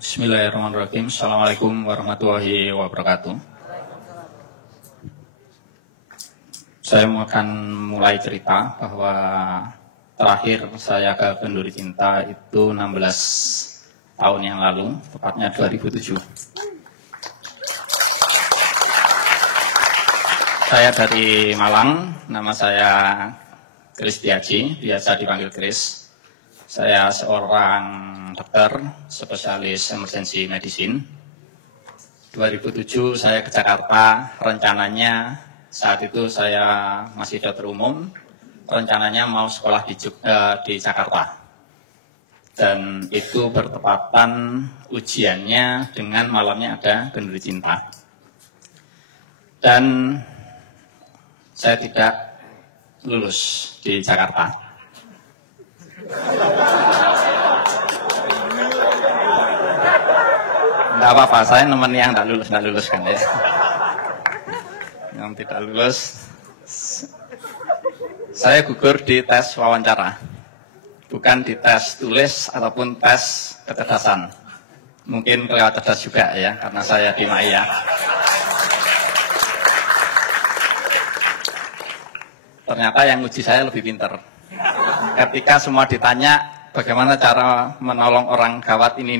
Bismillahirrahmanirrahim. Assalamualaikum warahmatullahi wabarakatuh. Saya akan mulai cerita bahwa terakhir saya ke Kenduri Cinta itu 16 tahun yang lalu, tepatnya 2007. Saya dari Malang, nama saya Kris Tiaji, biasa dipanggil Kris. Saya seorang dokter spesialis emergency medicine. 2007 saya ke Jakarta, rencananya saat itu saya masih dokter umum, rencananya mau sekolah di Jakarta. Dan itu bertepatan ujiannya dengan malamnya ada Kenduri Cinta. Dan saya tidak lulus di Jakarta. Enggak apa-apa, saya nemen yang enggak lulus kan ya. Yang tidak lulus, saya gugur di tes wawancara. Bukan di tes tulis ataupun tes kecerdasan. Mungkin kelewat cerdas juga ya, karena saya di Maya. Ternyata yang uji saya lebih pintar. Ketika semua ditanya bagaimana cara menolong orang gawat ini.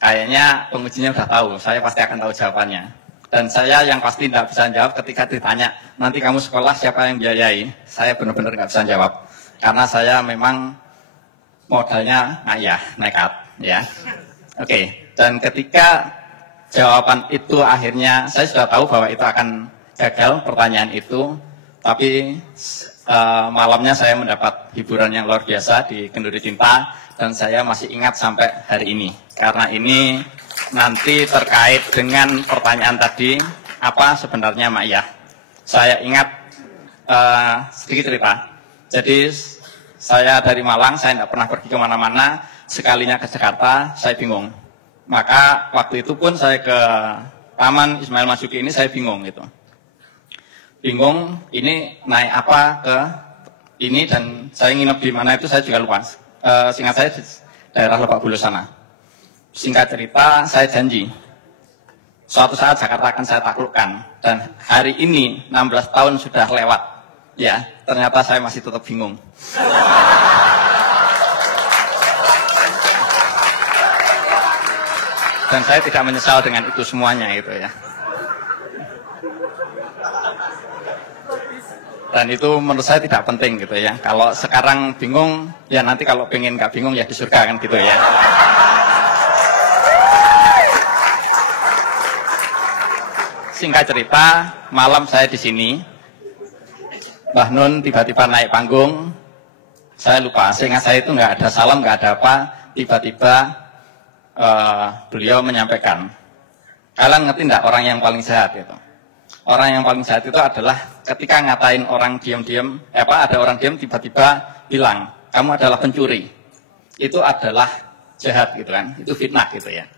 Kayaknya pengujinya udah tahu, saya pasti akan tahu jawabannya. Dan saya yang pasti tidak bisa jawab ketika ditanya, nanti kamu sekolah siapa yang biayai? Saya benar-benar nggak bisa jawab. Karena saya memang modalnya ngayah, nekat. Ya. Oke. Dan ketika jawaban itu akhirnya, saya sudah tahu bahwa itu akan gagal pertanyaan itu. Tapi malamnya saya mendapat hiburan yang luar biasa di Kenduri Cinta dan saya masih ingat sampai hari ini. Karena ini nanti terkait dengan pertanyaan tadi, apa sebenarnya Ma'iyah. Saya ingat sedikit cerita. Jadi saya dari Malang, saya tidak pernah pergi kemana-mana, sekalinya ke Jakarta, saya bingung. Maka waktu itu pun saya ke Taman Ismail Marzuki ini saya bingung gitu. Bingung ini naik apa ke ini dan saya nginep di mana itu saya juga lupa. Singkat saya di daerah Lebak Bulus sana. Singkat cerita saya janji suatu saat Jakarta akan saya taklukkan dan hari ini 16 tahun sudah lewat. Ya, ternyata saya masih tetap bingung. Dan saya tidak menyesal dengan itu semuanya gitu ya. Dan itu menurut saya tidak penting gitu ya. Kalau sekarang bingung, ya nanti kalau pengen nggak bingung ya di surga kan gitu ya. Singkat cerita, malam saya di sini, Mbah Nun tiba-tiba naik panggung. Saya lupa, seingat saya itu nggak ada salam, nggak ada apa. Tiba-tiba beliau menyampaikan, kalian ngerti nggak orang yang paling sehat itu? Orang yang paling jahat itu adalah ketika ngatain orang diam-diam, ada orang diam tiba-tiba bilang, kamu adalah pencuri. Itu adalah jahat gitu kan, itu fitnah gitu ya.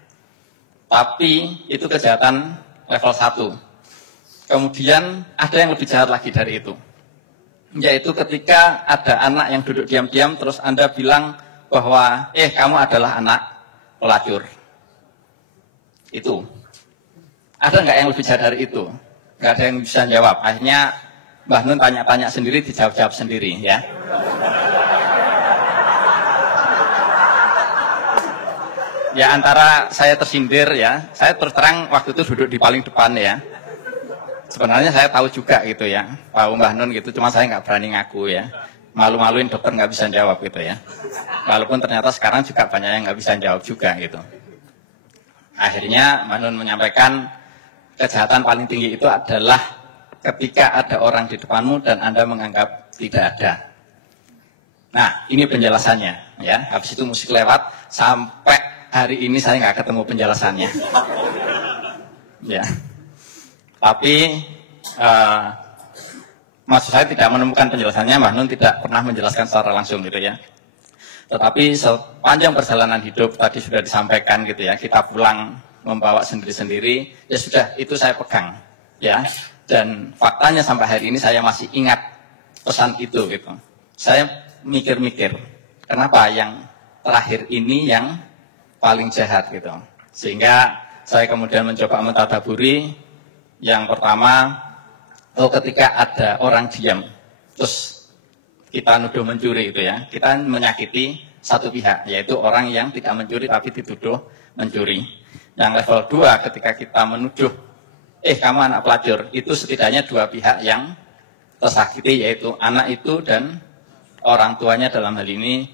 Tapi itu kejahatan level 1. Kemudian ada yang lebih jahat lagi dari itu. Yaitu ketika ada anak yang duduk diam-diam terus Anda bilang bahwa, kamu adalah anak pelacur. Itu. Ada nggak yang lebih jahat dari itu? Nggak ada yang bisa jawab. Akhirnya Mbah Nun tanya-tanya sendiri, dijawab-jawab sendiri ya. Ya antara saya tersindir ya, saya terus terang waktu itu duduk di paling depan ya. Sebenarnya saya tahu juga gitu ya, tahu Mbah Nun gitu, cuma saya nggak berani ngaku ya. Malu-maluin dokter nggak bisa jawab gitu ya. Walaupun ternyata sekarang juga banyak yang nggak bisa jawab juga gitu. Akhirnya Mbah Nun menyampaikan, kejahatan paling tinggi itu adalah ketika ada orang di depanmu dan Anda menganggap tidak ada. Nah, ini penjelasannya ya. Habis itu musik lewat, sampai hari ini saya nggak ketemu penjelasannya. Ya. Tapi maksud saya tidak menemukan penjelasannya, Mbah Nun tidak pernah menjelaskan secara langsung gitu ya. Tetapi sepanjang perjalanan hidup tadi sudah disampaikan gitu ya, kita pulang membawa sendiri-sendiri, ya sudah, itu saya pegang ya. Dan faktanya sampai hari ini saya masih ingat pesan itu gitu. Saya mikir-mikir, kenapa yang terakhir ini yang paling jahat gitu. Sehingga saya kemudian mencoba mentadaburi. Yang pertama, ketika ada orang diam, terus kita nuduh mencuri itu ya, kita menyakiti satu pihak, yaitu orang yang tidak mencuri tapi dituduh mencuri. Yang level 2, ketika kita menuduh, kamu anak pelacur, itu setidaknya dua pihak yang tersakiti, yaitu anak itu dan orang tuanya, dalam hal ini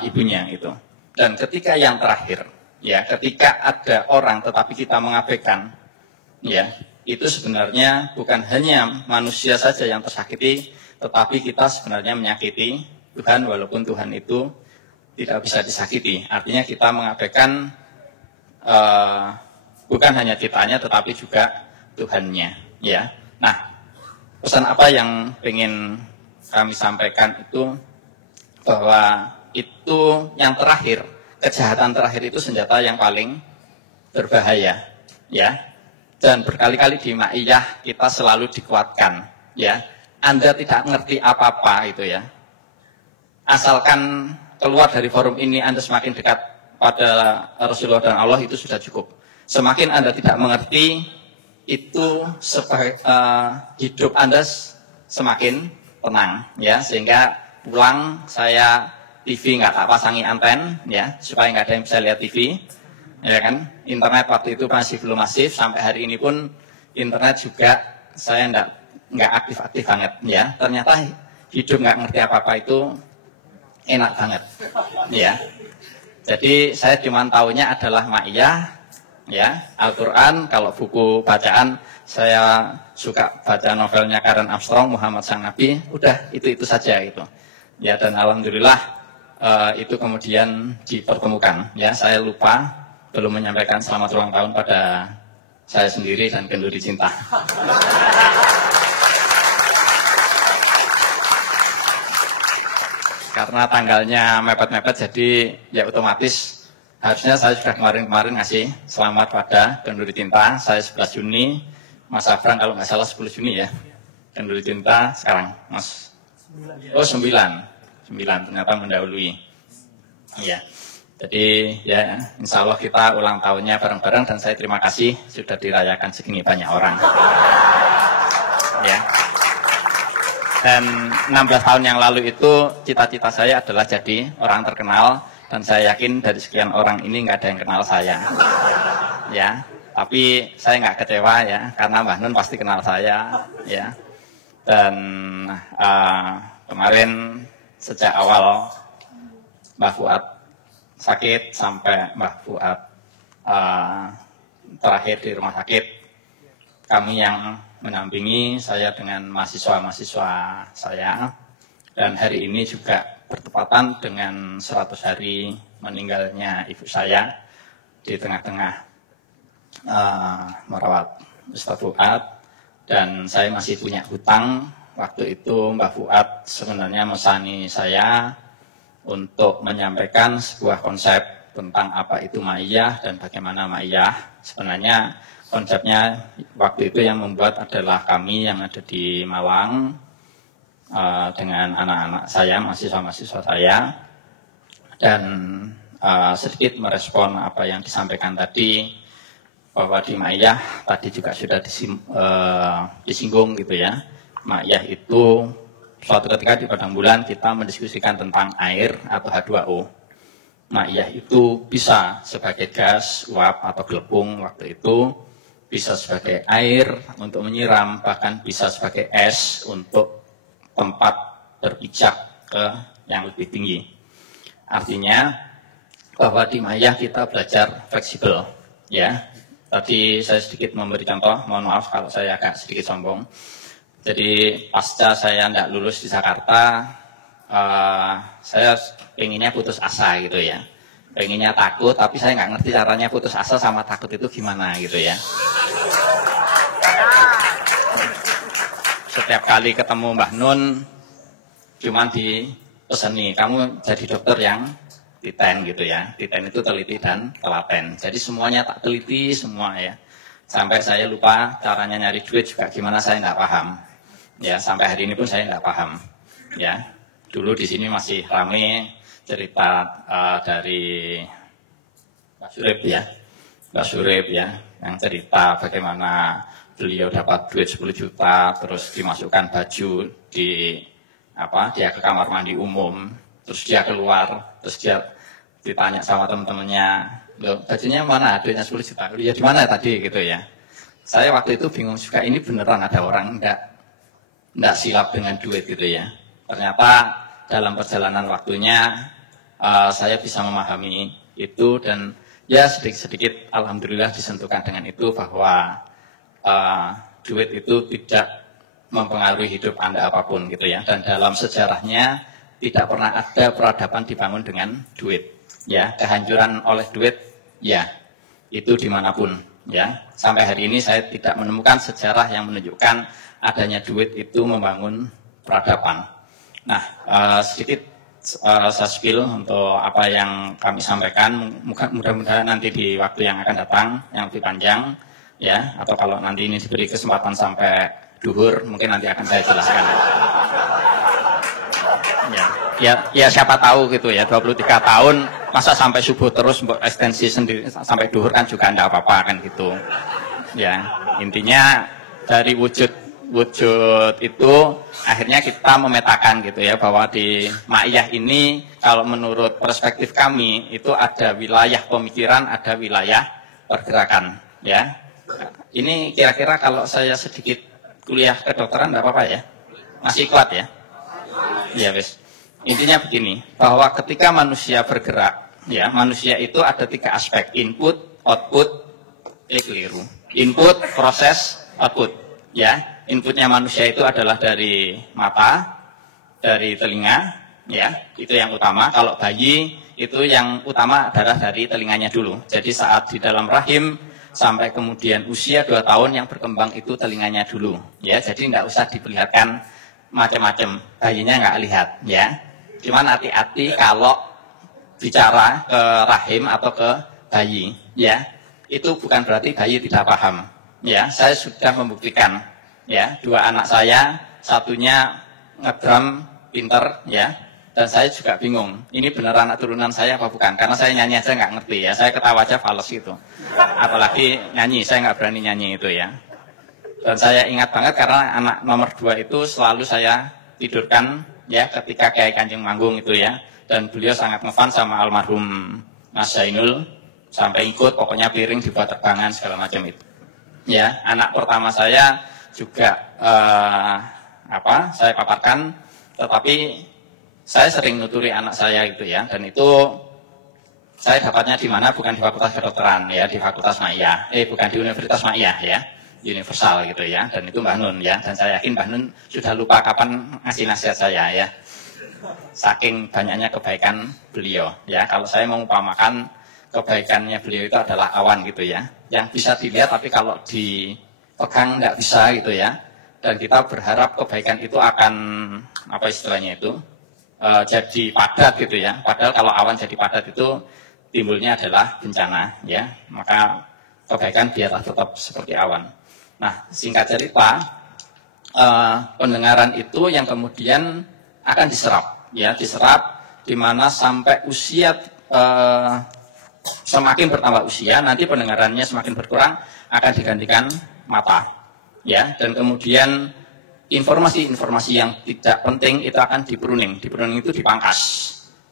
ibunya itu. Dan ketika yang terakhir, ya, ketika ada orang tetapi kita mengabaikan, ya, itu sebenarnya bukan hanya manusia saja yang tersakiti, tetapi kita sebenarnya menyakiti Tuhan, walaupun Tuhan itu tidak bisa disakiti. Artinya kita mengabaikan bukan hanya ciptaannya, tetapi juga Tuhannya, ya. Nah, pesan apa yang ingin kami sampaikan itu, bahwa itu yang terakhir, kejahatan terakhir itu senjata yang paling berbahaya, ya. Dan berkali-kali di Ma'iyah kita selalu dikuatkan, ya. Anda tidak ngerti apa-apa itu ya. Asalkan keluar dari forum ini Anda semakin dekat pada Rasulullah dan Allah, itu sudah cukup. Semakin Anda tidak mengerti, itu hidup Anda semakin tenang, ya. Sehingga pulang saya TV nggak tak pasangi anten, ya, supaya nggak ada yang bisa lihat TV, ya kan. Internet waktu itu masih belum masif, sampai hari ini pun internet juga saya nggak aktif-aktif banget, ya. Ternyata hidup nggak ngerti apa-apa itu enak banget, ya. Jadi saya cuma taunya adalah Ma'iyah, ya, Al-Quran. Kalau buku bacaan, saya suka baca novelnya Karen Armstrong, Muhammad Sang Nabi. Udah, itu saja gitu. Ya, dan alhamdulillah itu kemudian dipertemukan. Ya, saya lupa belum menyampaikan selamat ulang tahun pada saya sendiri dan Kenduri Cinta. Karena tanggalnya mepet-mepet, jadi ya otomatis harusnya saya sudah kemarin ngasih selamat pada Kenduri Cinta. Saya 11 Juni, Mas Afran kalau nggak salah 10 Juni ya. Kenduri Cinta sekarang, Mas. Oh, 9 ternyata mendahului. Iya. Jadi ya insya Allah kita ulang tahunnya bareng-bareng, dan saya terima kasih sudah dirayakan segini banyak orang. Ya. Dan 16 tahun yang lalu itu cita-cita saya adalah jadi orang terkenal, dan saya yakin dari sekian orang ini nggak ada yang kenal saya. Ya, tapi saya nggak kecewa ya, karena Mbah Nun pasti kenal saya, ya. Dan kemarin sejak awal Mbah Fuad sakit sampai Mbah Fuad terakhir di rumah sakit, kami yang mendampingi, saya dengan mahasiswa-mahasiswa saya, dan hari ini juga bertepatan dengan 100 hari meninggalnya ibu saya di tengah-tengah merawat Ustaz Fuad. Dan saya masih punya hutang. Waktu itu Mbah Fuad sebenarnya mesani saya untuk menyampaikan sebuah konsep tentang apa itu Ma'iyah dan bagaimana Ma'iyah. Sebenarnya konsepnya waktu itu yang membuat adalah kami yang ada di Malang dengan anak-anak saya, mahasiswa-mahasiswa saya, dan sedikit merespon apa yang disampaikan tadi, bahwa di Ma'iyah tadi juga sudah disinggung gitu ya. Ma'iyah itu suatu ketika di padang bulan kita mendiskusikan tentang air atau H2O. Ma'iyah itu bisa sebagai gas, uap atau gelepung waktu itu, bisa sebagai air untuk menyiram, bahkan bisa sebagai es untuk tempat berpijak ke yang lebih tinggi. Artinya bahwa di Ma'iyah kita belajar fleksibel, ya. Tadi saya sedikit memberi contoh, mohon maaf kalau saya agak sedikit sombong. Jadi pasca saya tidak lulus di Jakarta, saya pengennya putus asa gitu ya. Pengennya takut, tapi saya nggak ngerti caranya putus asa sama takut itu gimana gitu ya. Setiap kali ketemu Mbah Nun, cuman dipeseni, kamu jadi dokter yang titen gitu ya. Titen itu teliti dan telaten. Jadi semuanya tak teliti semua ya. Sampai saya lupa caranya nyari duit juga gimana, saya nggak paham. Ya, sampai hari ini pun saya nggak paham. Ya, dulu di sini masih ramai cerita dari Mbak Surip ya, Mbak Surip ya, yang cerita bagaimana beliau dapat duit 10 juta, terus dimasukkan baju di dia ke kamar mandi umum, terus dia keluar, terus dia ditanya sama teman-temannya, loh bajunya mana, duitnya 10 juta, ya di mana tadi gitu ya. Saya waktu itu bingung juga, ini beneran ada orang enggak silap dengan duit gitu ya. Ternyata dalam perjalanan waktunya saya bisa memahami itu, dan ya sedikit-sedikit alhamdulillah disentuhkan dengan itu bahwa duit itu tidak mempengaruhi hidup Anda apapun gitu ya. Dan dalam sejarahnya tidak pernah ada peradaban dibangun dengan duit ya. Kehancuran oleh duit ya itu dimanapun ya. Sampai hari ini saya tidak menemukan sejarah yang menunjukkan adanya duit itu membangun peradaban. Nah, sedikit saya spill untuk apa yang kami sampaikan. Mudah-mudahan nanti di waktu yang akan datang yang lebih panjang ya, atau kalau nanti ini diberi kesempatan sampai duhur, mungkin nanti akan saya jelaskan. Ya siapa tahu gitu ya, 23 tahun masa sampai subuh terus ekstensi sendiri sampai duhur kan juga enggak apa-apa kan gitu. Ya, intinya dari wujud itu akhirnya kita memetakan gitu ya, bahwa di Ma'iyah ini kalau menurut perspektif kami itu ada wilayah pemikiran, ada wilayah pergerakan ya. Ini kira-kira kalau saya sedikit kuliah kedokteran enggak apa-apa ya? Masih kuat ya? Ya wes. Intinya begini, bahwa ketika manusia bergerak ya, manusia itu ada 3 aspek, input, output, keliru. Input, proses, output ya. Inputnya manusia itu adalah dari mata, dari telinga, ya, itu yang utama. Kalau bayi itu yang utama adalah dari telinganya dulu. Jadi saat di dalam rahim sampai kemudian usia 2 tahun yang berkembang itu telinganya dulu, ya. Jadi tidak usah diperlihatkan macam-macam, bayinya nggak lihat, ya. Cuman hati-hati kalau bicara ke rahim atau ke bayi, ya. Itu bukan berarti bayi tidak paham, ya. Saya sudah membuktikan. Ya, 2 anak saya, satunya ngedrum pinter ya, dan saya juga bingung ini beneran anak turunan saya apa bukan, karena saya nyanyi aja nggak ngerti ya, saya ketawa aja fales gitu, apalagi nyanyi, saya nggak berani nyanyi itu ya. Dan saya ingat banget karena anak nomor 2 itu selalu saya tidurkan ya ketika Kiai Kanjeng manggung itu ya, dan beliau sangat ngefans sama almarhum Mas Zainul sampai ikut, pokoknya piring dibuat terbangan segala macam itu ya. Anak pertama saya juga saya paparkan, tetapi saya sering nuturi anak saya gitu ya, dan itu saya dapatnya di mana, bukan di Fakultas Kedokteran ya, di Fakultas Ma'iyah, bukan di Universitas Ma'iyah ya, universal gitu ya, dan itu Mbah Nun ya, dan saya yakin Mbah Nun sudah lupa kapan ngasih nasihat saya ya, saking banyaknya kebaikan beliau ya. Kalau saya mengumpamakan kebaikannya beliau itu adalah awan gitu ya, yang bisa dilihat tapi kalau dipegang nggak bisa gitu ya, dan kita berharap kebaikan itu akan apa istilahnya itu jadi padat gitu ya. Padahal kalau awan jadi padat itu timbulnya adalah bencana ya, maka kebaikan biarlah tetap seperti awan. Nah, singkat cerita, pendengaran itu yang kemudian akan diserap ya, diserap di mana sampai usia semakin bertambah usia, nanti pendengarannya semakin berkurang, akan digantikan mata ya, dan kemudian informasi-informasi yang tidak penting itu akan dipruning itu dipangkas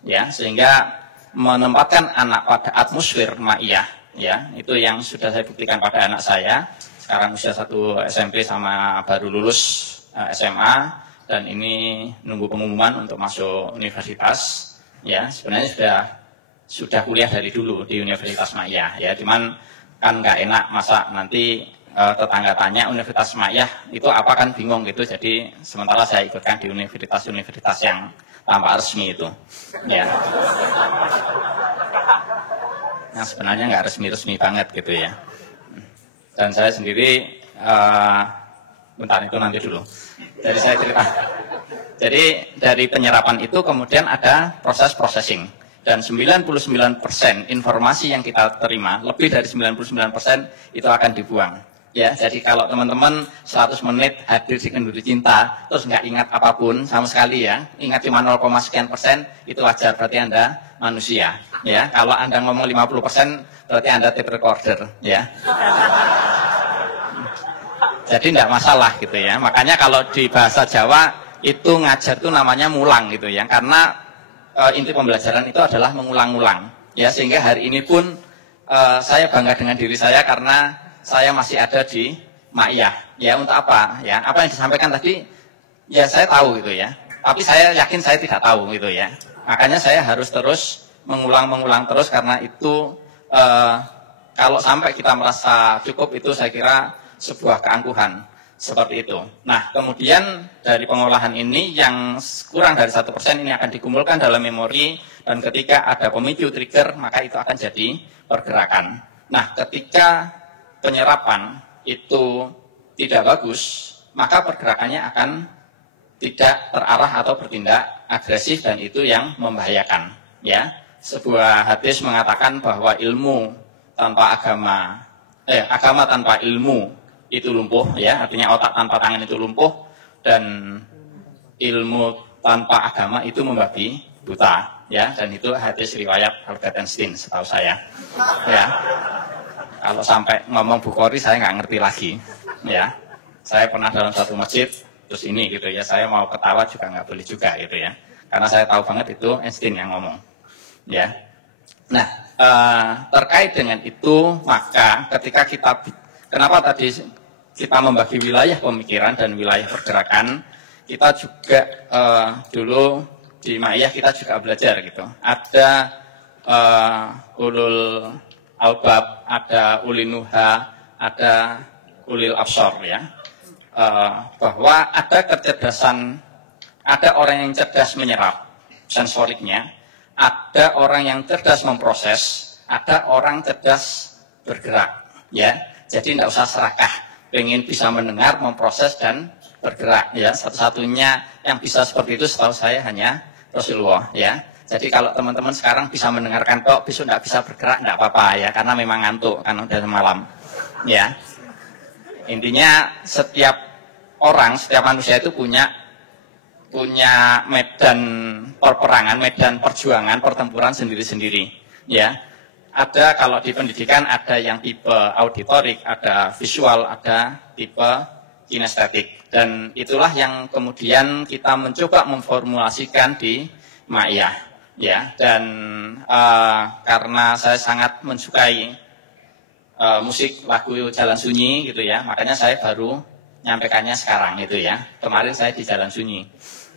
ya, sehingga menempatkan anak pada atmosfer ma'iyah ya. Itu yang sudah saya buktikan pada anak saya, sekarang usia 1 SMP sama baru lulus SMA, dan ini nunggu pengumuman untuk masuk universitas ya. Sebenarnya sudah kuliah dari dulu di Universitas Ma'iyah ya, cuman kan nggak enak masa nanti tetangga tanya Universitas Ma'iyah itu apa, kan bingung gitu. Jadi sementara saya ikutkan di universitas-universitas yang tanpa resmi itu ya, yang sebenarnya nggak resmi-resmi banget gitu ya. Dan saya sendiri bentar, itu nanti dulu. Jadi saya cerita, jadi dari penyerapan itu kemudian ada proses processing, dan 99% informasi yang kita terima, lebih dari 99% itu akan dibuang Ya, jadi kalau teman-teman 100 menit hadir di Kenduri Cinta, terus nggak ingat apapun sama sekali ya, ingat cuma 0, sekian persen, itu wajar, berarti Anda manusia. Ya, kalau Anda ngomong 50%, berarti Anda tape recorder. Ya. Jadi nggak masalah gitu ya. Makanya kalau di bahasa Jawa itu ngajar itu namanya mulang gitu ya, karena inti pembelajaran itu adalah mengulang-ulang. Ya, sehingga hari ini pun saya bangga dengan diri saya karena saya masih ada di Ma'iyah. Ya, untuk apa? Ya, apa yang disampaikan tadi, ya saya tahu gitu ya. Tapi saya yakin saya tidak tahu gitu ya. Makanya saya harus terus mengulang terus, karena itu kalau sampai kita merasa cukup, itu saya kira sebuah keangkuhan seperti itu. Nah, kemudian dari pengolahan ini yang kurang dari 1% ini akan dikumpulkan dalam memori, dan ketika ada pemicu trigger, maka itu akan jadi pergerakan. Nah, ketika penyerapan itu tidak bagus, maka pergerakannya akan tidak terarah atau bertindak agresif, dan itu yang membahayakan. Ya, sebuah hadis mengatakan bahwa ilmu tanpa agama tanpa ilmu itu lumpuh, ya, artinya otak tanpa tangan itu lumpuh, dan ilmu tanpa agama itu membabi buta, ya, dan itu hadis riwayat Albert Einstein setahu saya, ya. Kalau sampai ngomong Bukhari saya nggak ngerti lagi, ya. Saya pernah dalam satu masjid, terus ini gitu ya, saya mau ketawa juga nggak boleh juga gitu ya, karena saya tahu banget itu Einstein yang ngomong, ya. Nah, terkait dengan itu, maka ketika kenapa tadi kita membagi wilayah pemikiran dan wilayah pergerakan, kita juga dulu di Ma'iyah kita juga belajar gitu. Ada ulul albab, ada ulinuha, ada ulil absor, ya. Bahwa ada kecerdasan, ada orang yang cerdas menyerap sensoriknya, ada orang yang cerdas memproses, ada orang cerdas bergerak, ya. Jadi tidak usah serakah, pengen bisa mendengar, memproses dan bergerak, ya. Satu-satunya yang bisa seperti itu setahu saya hanya Rasulullah, ya. Jadi kalau teman-teman sekarang bisa mendengarkan tok, besok tidak bisa bergerak, tidak apa-apa ya, karena memang ngantuk, karena udah malam, ya. Intinya setiap orang, setiap manusia itu punya medan perperangan, medan perjuangan, pertempuran sendiri-sendiri, ya. Ada kalau di pendidikan ada yang tipe auditorik, ada visual, ada tipe kinestetik, dan itulah yang kemudian kita mencoba memformulasikan di Ma'iyah. Ya, dan karena saya sangat mensukai musik lagu Jalan Sunyi gitu ya, makanya saya baru nyampaikannya sekarang gitu ya. Kemarin saya di Jalan Sunyi,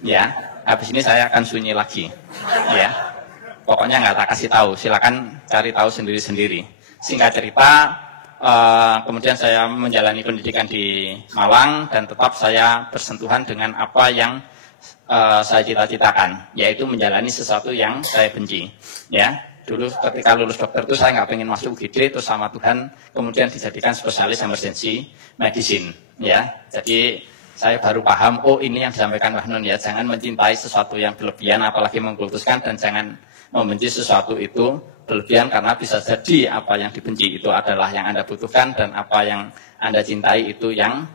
ya. Habis ini saya akan sunyi lagi, ya. Pokoknya nggak tak kasih tahu, silakan cari tahu sendiri-sendiri. Singkat cerita, kemudian saya menjalani pendidikan di Malang, dan tetap saya bersentuhan dengan apa yang saya cita-citakan, yaitu menjalani sesuatu yang saya benci, ya. Dulu ketika lulus dokter itu saya nggak pengen masuk UGD, terus sama Tuhan kemudian dijadikan spesialis emergency medicine, ya. Jadi saya baru paham, oh ini yang disampaikan Mbah Nun, ya, jangan mencintai sesuatu yang berlebihan, apalagi mengkultuskan, dan jangan membenci sesuatu itu berlebihan, karena bisa jadi apa yang dibenci itu adalah yang Anda butuhkan, dan apa yang Anda cintai itu yang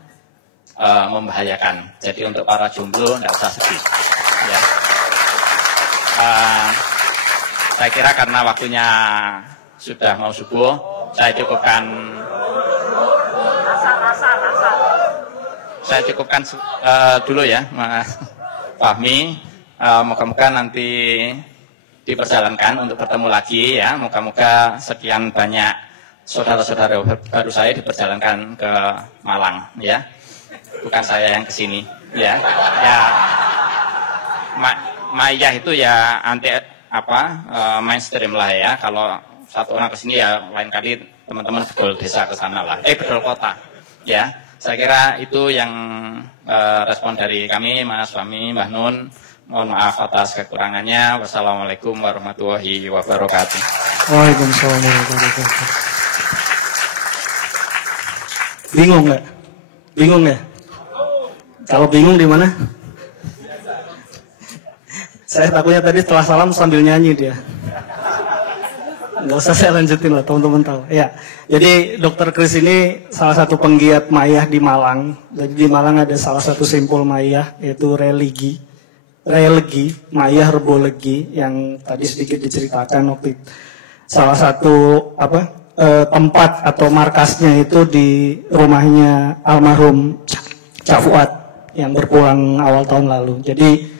membahayakan. Jadi untuk para jomblo tidak usah sedih, ya. Saya kira karena waktunya sudah mau subuh, saya cukupkan dulu ya, Mas Fahmi. Moga-moga nanti diperjalankan untuk bertemu lagi, ya. Moga-moga sekian banyak saudara-saudara baru saya diperjalankan ke Malang, ya. Bukan saya yang kesini, ya. Ya, Ma'iyah itu ya anti mainstream lah, ya. Kalau satu orang kesini ya lain kali teman-teman bedol desa ke sana lah, bedol kota, ya. Saya kira itu yang respon dari kami, Mas Fahmi, Mbah Nun. Mohon maaf atas kekurangannya. Wassalamualaikum warahmatullahi wabarakatuh. Waalaikumsalam warahmatullahi wabarakatuh. Bingung nggak? Bingung ya? Kalau bingung di mana? Saya takutnya tadi setelah salam sambil nyanyi dia. Nggak usah saya lanjutin lah, teman-teman tahu. Ya, jadi Dokter Kris ini salah satu penggiat Mayah di Malang. Jadi di Malang ada salah satu simpul Mayah, yaitu religi, Mayah Rebolegi, yang tadi sedikit diceritakan waktu itu. Salah satu tempat atau markasnya itu di rumahnya almarhum Cak Fuad yang berpulang awal tahun lalu. Jadi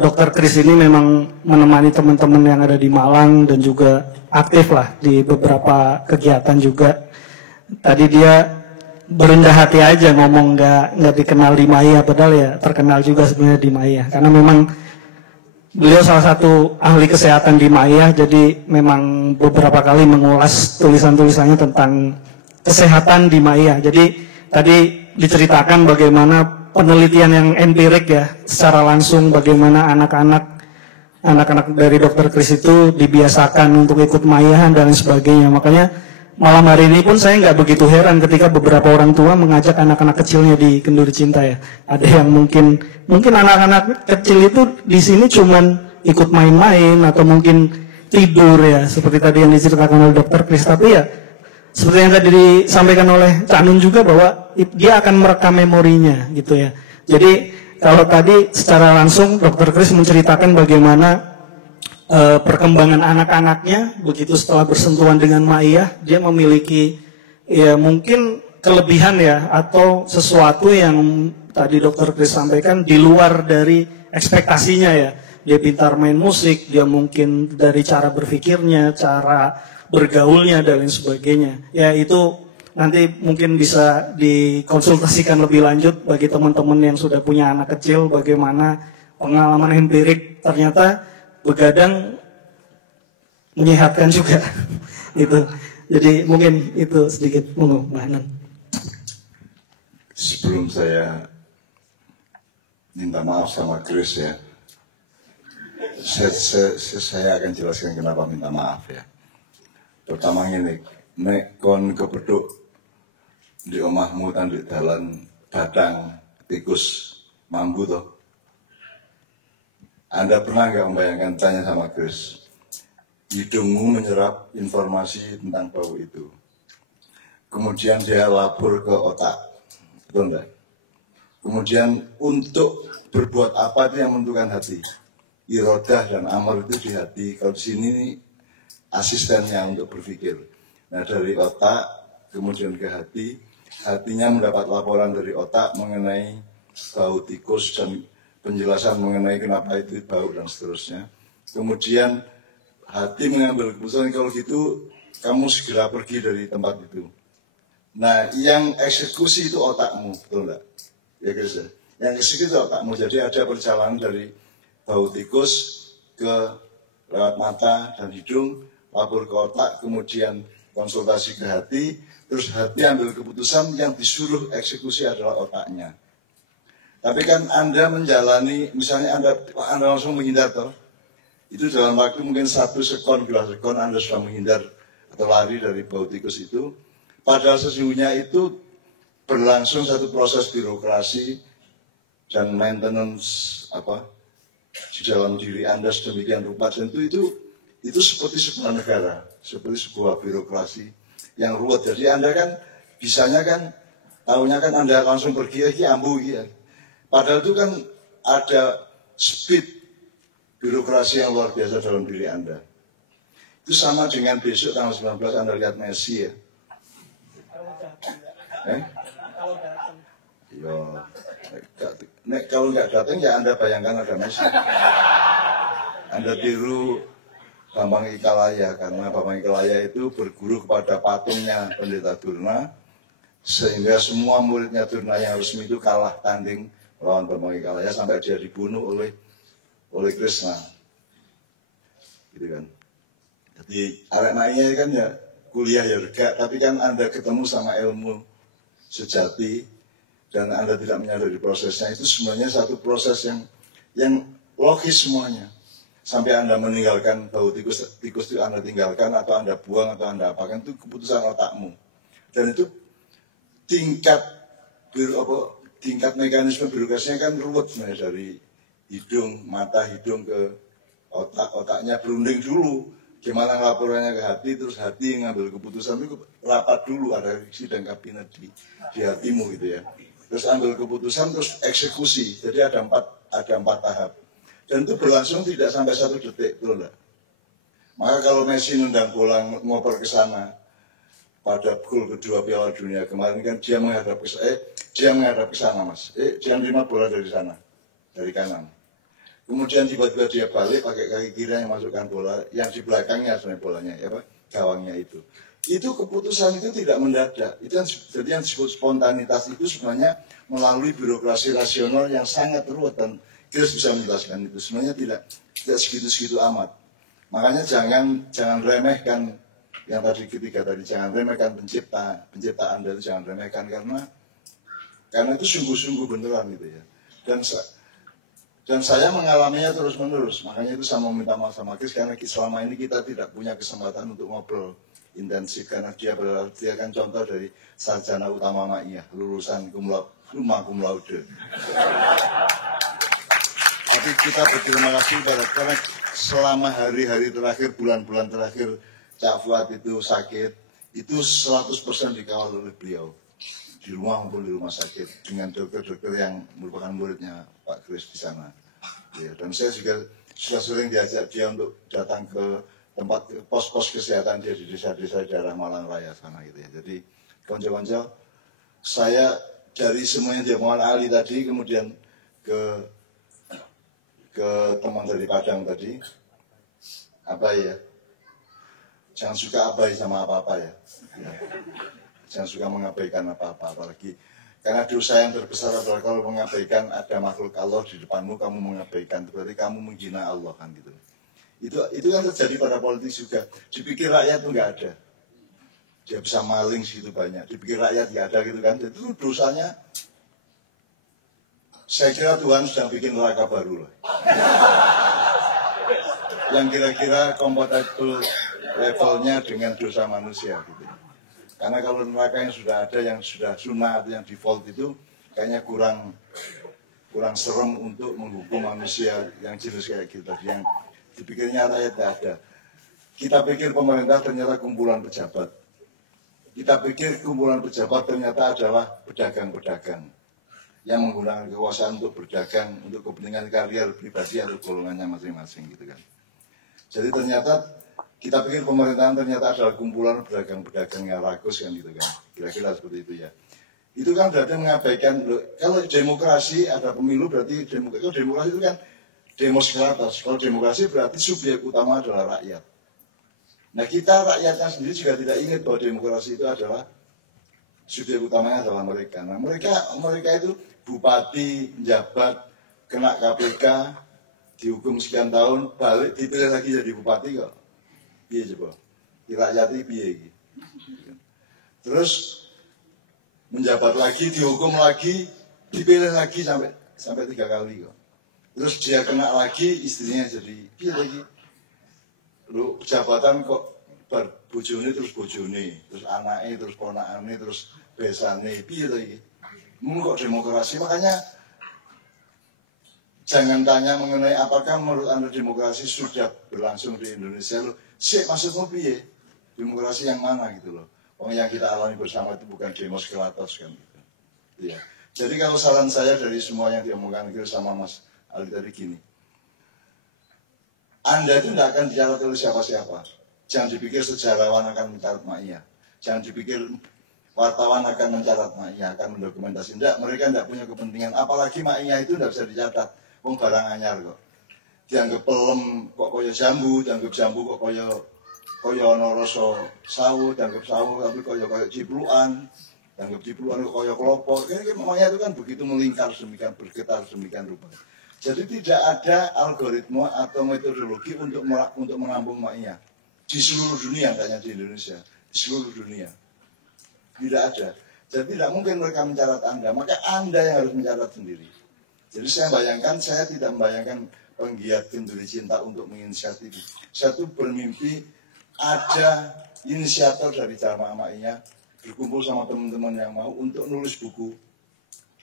Dokter Kris ini memang menemani teman-teman yang ada di Malang dan juga aktif lah di beberapa kegiatan juga. Tadi dia berendah hati aja ngomong nggak dikenal di Mayah, padahal ya terkenal juga sebenarnya di Mayah karena memang beliau salah satu ahli kesehatan di Mayah, jadi memang beberapa kali mengulas tulisan-tulisannya tentang kesehatan di Mayah. Jadi tadi diceritakan bagaimana penelitian yang empirik ya, secara langsung bagaimana anak-anak dari Dokter Kris itu dibiasakan untuk ikut Mayahan dan lain sebagainya. Makanya malam hari ini pun saya nggak begitu heran ketika beberapa orang tua mengajak anak-anak kecilnya di Kenduri Cinta ya. Ada yang mungkin anak-anak kecil itu di sini cuman ikut main-main atau mungkin tidur ya, seperti tadi yang diceritakan oleh Dokter Kris. Tapi ya seperti yang tadi disampaikan oleh Cak Nun juga bahwa dia akan merekam memorinya gitu ya. Jadi kalau tadi secara langsung Dokter Kris menceritakan bagaimana perkembangan anak-anaknya begitu setelah bersentuhan dengan Maiyah, dia memiliki ya mungkin kelebihan ya atau sesuatu yang tadi Dokter Kris sampaikan di luar dari ekspektasinya ya. Dia pintar main musik, dia mungkin dari cara berpikirnya, cara bergaulnya dan lain sebagainya. Ya itu nanti mungkin bisa dikonsultasikan lebih lanjut bagi teman-teman yang sudah punya anak kecil, bagaimana pengalaman empirik ternyata begadang menyehatkan juga. Itu. Jadi mungkin itu sedikit monggo Mbak Hanan. Sebelum saya minta maaf sama Chris ya, saya akan jelaskan kenapa minta maaf ya. Pertama ini, nek kon kepeduk di omahmu tandik dalan batang tikus mambu toh. Anda pernah nggak membayangkan, tanya sama Chris, hidungmu menyerap informasi tentang bau itu. Kemudian dia lapor ke otak, betul enggak? Kemudian untuk berbuat apa itu yang menentukan hati. Irodah dan amar itu di hati. Kalau di sini asistennya untuk berpikir. Nah dari otak kemudian ke hati, hatinya mendapat laporan dari otak mengenai bau tikus dan penjelasan mengenai kenapa itu bau dan seterusnya. Kemudian hati mengambil keputusan kalau gitu kamu segera pergi dari tempat itu. Nah yang eksekusi itu otakmu, betul enggak? Ya guys, yang eksekusi itu otakmu. Jadi ada perjalanan dari bau tikus ke lewat mata dan hidung, lapor ke otak, kemudian konsultasi ke hati, terus hati ambil keputusan, yang disuruh eksekusi adalah otaknya. Tapi kan Anda menjalani, misalnya Anda langsung menghindar toh, itu dalam waktu mungkin 1 sekon, 2 sekon Anda sudah menghindar atau lari dari bau tikus itu. Padahal sesungguhnya itu berlangsung satu proses birokrasi dan maintenance di dalam diri Anda sedemikian rupa, dan itu seperti sebuah negara, seperti sebuah birokrasi yang ruwet. Jadi Anda kan bisanya kan tahunya kan Anda langsung pergi ambu ya. Padahal itu kan ada speed birokrasi yang luar biasa dalam diri Anda. Itu sama dengan besok tanggal 19 Anda lihat Messi ya. Kalau nggak datang ya Anda bayangkan ada Messi. Anda tiru Bambang Ikalaya, karena Bambang Ikalaya itu berguru kepada patungnya Pendeta Durna, sehingga semua muridnya Durna yang resmi itu kalah tanding melawan Bambang Ikalaya sampai dia dibunuh oleh Krishna, gitu kan. Jadi arek kan ya kuliah ya rega, tapi kan Anda ketemu sama ilmu sejati dan Anda tidak menyadari prosesnya, itu sebenarnya satu proses yang logis semuanya. Sampai Anda meninggalkan bau tikus itu Anda tinggalkan atau Anda buang atau Anda apakan, itu keputusan otakmu. Dan itu tingkat mekanisme birokrasinya kan ruwet sebenarnya, dari hidung, mata hidung ke otaknya berunding dulu. Gimana laporannya ke hati, terus hati yang ngambil keputusan itu rapat dulu, ada sidang kabinet di hatimu gitu ya. Terus ambil keputusan, terus eksekusi. Jadi ada empat tahap. Dan itu berlangsung tidak sampai 1 detik, betul enggak? Maka kalau Messi nendang bola ngoper ke sana pada gol kedua Piala Dunia kemarin kan dia menghadap ke sana mas. Dia menerima bola dari sana, dari kanan. Kemudian tiba-tiba dia balik pakai kaki kiri yang masukkan bola, yang di belakangnya sebenarnya bolanya, ya Pak, gawangnya itu. Itu keputusan itu tidak mendadak. Itu jadi yang disebut spontanitas itu sebenarnya melalui birokrasi rasional yang sangat ruwet dan Chris bisa menjelaskan itu. Sebenarnya tidak segitu-segitu amat. Makanya jangan remehkan yang tadi ketiga tadi, jangan remehkan pencipta Anda itu jangan remehkan karena itu sungguh-sungguh beneran gitu ya. Dan saya mengalaminya terus-menerus, makanya itu saya meminta maaf sama Chris karena selama ini kita tidak punya kesempatan untuk ngobrol intensif karena dia kan contoh dari sarjana utama Maiyah, lulusan cum laude. Tapi kita berterima kasih karena selama hari-hari terakhir, bulan-bulan terakhir Cak Fuad itu sakit, itu 100% dikawal oleh beliau. Di rumah maupun di rumah sakit dengan dokter-dokter yang merupakan muridnya Pak Chris di sana. Ya, dan saya juga sudah sering diajak dia untuk datang ke tempat pos-pos kesehatan dia di desa-desa daerah Malang Raya sana gitu ya. Jadi konco-konco saya dari semuanya dia mohon Ali tadi kemudian ke teman dari Padang tadi abai ya. Jangan suka abai sama apa-apa ya. Jangan suka mengabaikan apa-apa, apalagi karena dosa yang terbesar adalah kalau mengabaikan ada makhluk Allah di depanmu, kamu mengabaikan, berarti kamu menghina Allah kan gitu. Itu kan terjadi pada politik juga. Dipikir rakyat itu nggak ada, dia bisa maling segitu banyak. Dipikir rakyat nggak ada gitu kan. Jadi itu dosanya. Saya kira Tuhan sedang bikin neraka baru lah, yang kira-kira kompatibel levelnya dengan dosa manusia gitu. Karena kalau neraka yang sudah ada, yang sudah sunnah atau yang default itu kayaknya kurang serem untuk menghukum manusia yang jelas kayak gitu. Yang dipikirnya rakyat tidak ada. Kita pikir pemerintah ternyata kumpulan pejabat. Kita pikir kumpulan pejabat ternyata adalah pedagang-pedagang yang menggunakan kekuasaan untuk berdagang, untuk kepentingan karier pribadi atau golongannya masing-masing gitu kan. Jadi ternyata kita pikir pemerintahan ternyata adalah kumpulan pedagang-pedagang yang rakus kan gitu kan. Kira-kira seperti itu ya. Itu kan berarti mengabaikan, kalau demokrasi ada pemilu berarti demokrasi itu kan demos kratos. Kalau demokrasi berarti subjek utama adalah rakyat. Nah kita rakyatnya sendiri juga tidak ingat bahwa demokrasi itu adalah subjek utamanya adalah mereka. Nah mereka itu bupati, jabat, kena KPK, dihukum sekian tahun, balik dipilih lagi jadi bupati kok. Piye coba? Rakyat piye iki? Terus menjabat lagi, dihukum lagi, dipilih lagi sampai 3 kali kok. Terus dia kena lagi, istrinya jadi piye lagi? Lu jabatan kok bojone terus bojone, terus anaknya, terus ponakane, terus besane, piye lagi? Kok demokrasi? Makanya jangan tanya mengenai apakah menurut Anda demokrasi sudah berlangsung di Indonesia. Maksudmu piye? Demokrasi yang mana gitu loh. Yang kita alami bersama itu bukan demos kratos kan gitu. Ya. Jadi kalau saran saya dari semua yang diomongkan sama Mas Ali tadi gini. Anda itu tidak akan dicatat oleh siapa-siapa. Jangan dipikir sejarawan akan mencatat Maiyah. Jangan dipikir wartawan akan mencatat Maiyah, akan mendokumentasi. Tidak, mereka tidak punya kepentingan. Apalagi Maiyah itu tidak bisa dicatat. Barang anyar kok. Dianggap pelem kok kaya jambu, dianggap jambu kok kaya ana rasa sawu, dianggap sawu tapi kaya ciplukan, dianggap ciplukan kok kaya kelopok. Makanya itu kan begitu melingkar sedemikian, bergetar sedemikian rupa. Jadi tidak ada algoritma atau metodologi untuk menampung Maiyah di seluruh dunia, tidak hanya di Indonesia, di seluruh dunia. Tidak ada. Jadi tidak mungkin mereka mencatat Anda, maka Anda yang harus mencatat sendiri. Jadi saya tidak membayangkan penggiat kenduri cinta untuk menginisiatif. Saya tuh bermimpi ada inisiator dari Jamaah Maiyah berkumpul sama teman-teman yang mau untuk nulis buku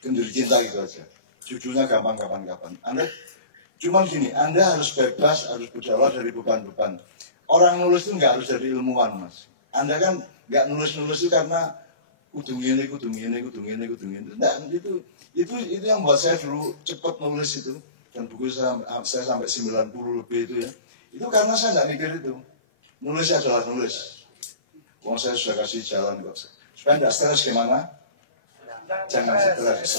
kenduri cinta gitu aja. Judulnya gampang kapan-kapan. Anda Cuman gini, Anda harus bebas, harus berdaulat dari beban-beban. Orang nulis itu nggak harus dari ilmuwan, Mas. Anda kan nggak nulis-nulis itu karena kudu ngene. Nah, itu yang buat saya dulu cepat nulis itu. Dan buku saya sampai 90 lebih itu ya. Itu karena saya nggak mikir itu. Nulis adalah nulis. Wong saya sudah kasih jalan kok. Supaya nggak stres gimana? Jangan stres.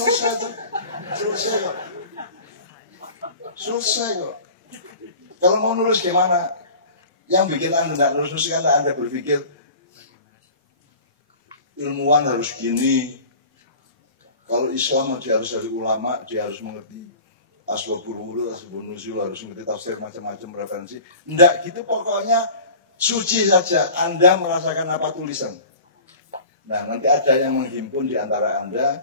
Selesai kok. Kalau mau nulis gimana? Yang bikin Anda nggak nulis karena Anda berpikir ilmuwan harus gini. Kalau Islam dia harus dari ulama, dia harus mengerti asbabul wurud, asbabun nuzul, harus mengerti tafsir macam-macam referensi. Enggak gitu, pokoknya suci saja. Anda merasakan apa tulisan. Nah, nanti ada yang menghimpun di antara Anda.